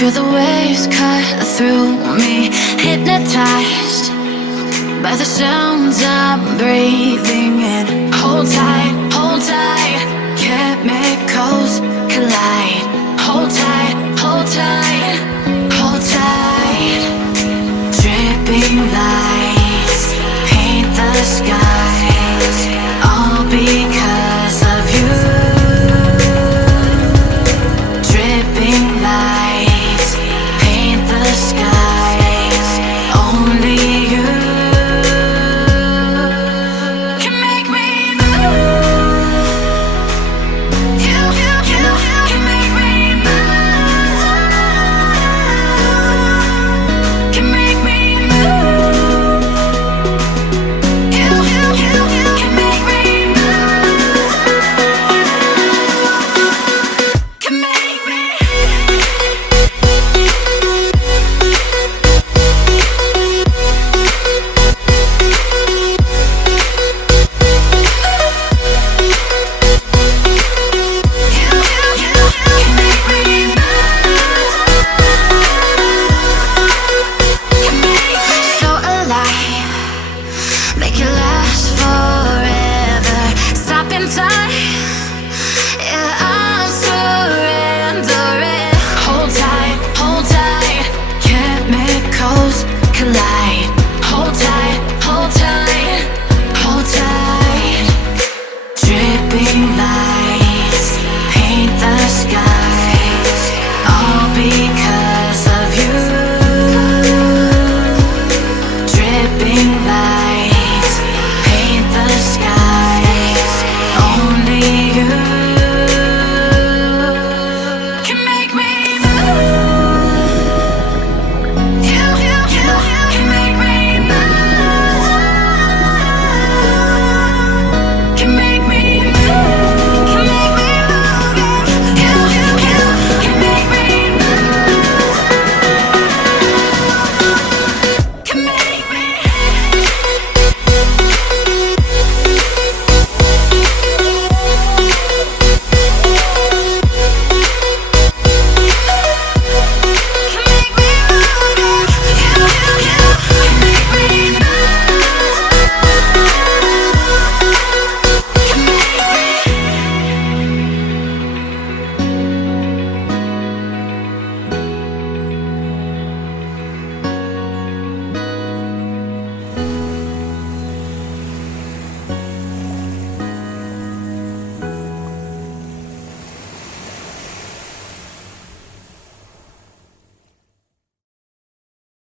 Feel the waves cut through me, hypnotized by the sounds I'm breathing in. Hold tight, chemicals collide. Hold tight, hold tight, hold tight. Dripping lights paint the skies, all because of you. Dripping lights paint the skies, only you can make me move. You can make me move. Can make me move. You can make me move. Can make me. So alive, make it last forever. Stop in time.